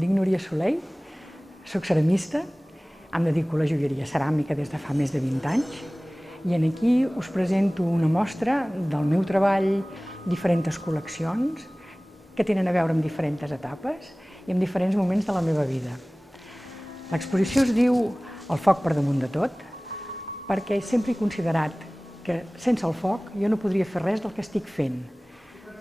dic Núria Soler, soc ceramista, em dedico a la joieria ceràmica des de fa més de 20 anys i aquí us presento una mostra del meu treball, diferents col·leccions que tenen a veure amb diferents etapes i amb diferents moments de la meva vida. L'exposició es diu El foc per damunt de tot perquè sempre he considerat que sense el foc jo no podria fer res del que estic fent.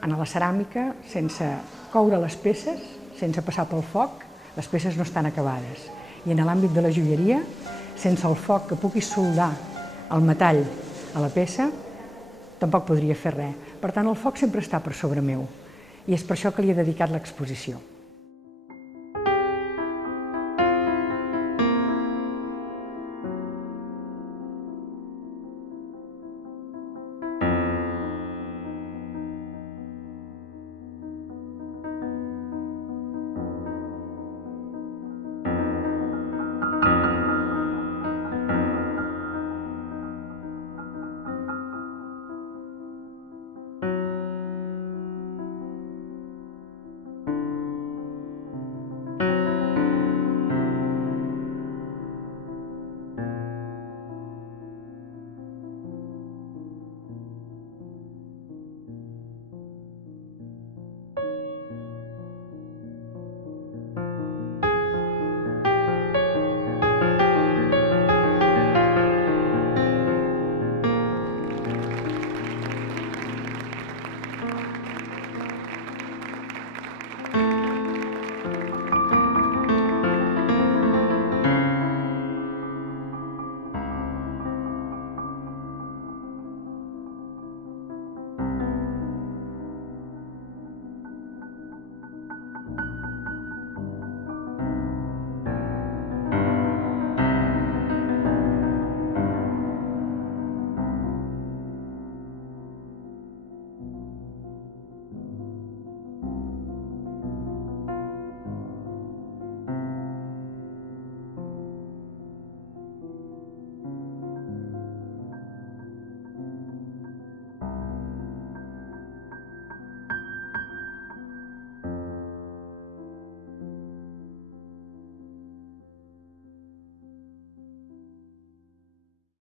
En la ceràmica, sense coure les peces, sense passar pel foc, les peces no estan acabades. I en l'àmbit de la joieria, sense el foc que pugui soldar el metall a la peça, tampoc podria fer res. Per tant, el foc sempre està per sobre meu i és per això que li he dedicat l'exposició.